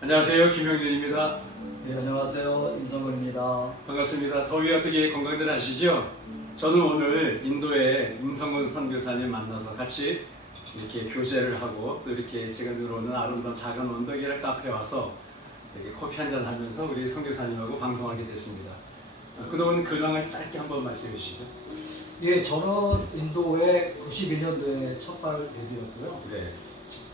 안녕하세요. 김영준입니다. 네, 안녕하세요. 임성근입니다. 반갑습니다. 더위 어떻게 건강들 하시죠? 저는 오늘 인도의 임성근 선교사님 만나서 같이 이렇게 교제를 하고 또 이렇게 제가 들어오는 아름다운 작은 언덕이라 카페에 와서 이렇게 커피 한 잔 하면서 우리 선교사님하고 방송하게 됐습니다. 어, 그동안 근황을 짧게 한번 말씀해 주시죠. 예, 저는 인도에 91년도에 첫발 데뷔였고요. 네.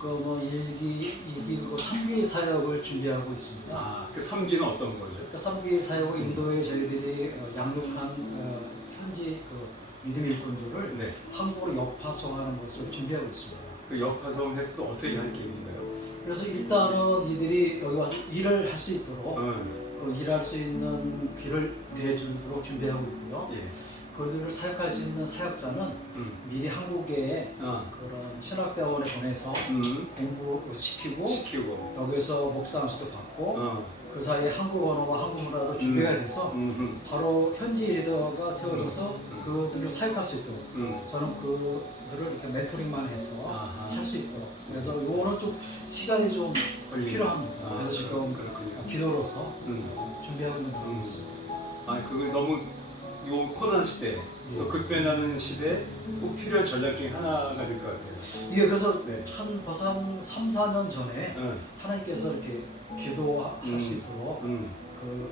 지금은 1기, 2기, 그리고 3기 사역을 준비하고 있습니다. 아, 그 섬기는 어떤 거죠? 그러니까 3기 사역은 인도에 저희들이 어, 양육한 어, 현지 그 믿음 일꾼들을 네. 한국으로 역파송하는 것을 준비하고 있습니다. 그 역파성에서도 어떻게 할 계획인가요? 그래서 일단은 이들이 여기 와서 일을 할 수 있도록 어, 그 일할 수 있는 길을 내주도록 준비하고 있고요. 예. 그들을 사역할 수 있는 사역자는 음. 미리 한국에 어. 그런 신학대원에 보내서 음. 공부시키고 시키고. 여기서 목사 암수도 받고 어. 그 사이에 한국 언어와 한국 문화도 준비가 음. 돼서 음. 바로 현지 리더가 세워져서 음. 그들을 사역할 수 있도록 음. 저는 그들을 이렇게 멘토링만 해서 아하. 할 수 있도록 그래서 이거는 좀 시간이 좀 걸리네. 필요합니다. 아, 그래서 지금 그렇군요. 기도로서 음. 준비하고 있는 부분이 음. 있습니다. 아, 그거 너무 요 코로나 시대, 또 급변하는 시대에 꼭 필요한 전략 중에 하나가 될 것 같아요. 이게 그래서 네. 한 벌써 한 3, 4년 전에 응. 하나님께서 이렇게 기도할 수 음. 있도록 응. 그,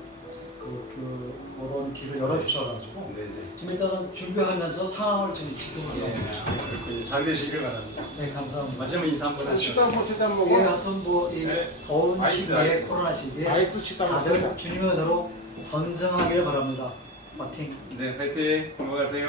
그, 그, 그런 길을 열어주셔가지고 네네. 지금 일단은 준비하면서 상황을 지금 지켜보고 예, 있습니다. 그렇군요. 잘 되시길 바랍니다. 네, 감사합니다. 마지막 인사 한번 하시죠. 식단 뭐 식단 예, 먹어. 하여튼 뭐이 네. 더운 맛있다. 시기에 코로나 시기에 아이스 식단 다들 먹어. 주님의 은혜로 건승하기를 바랍니다. 파이팅! 네, 파이팅. 건강하세요.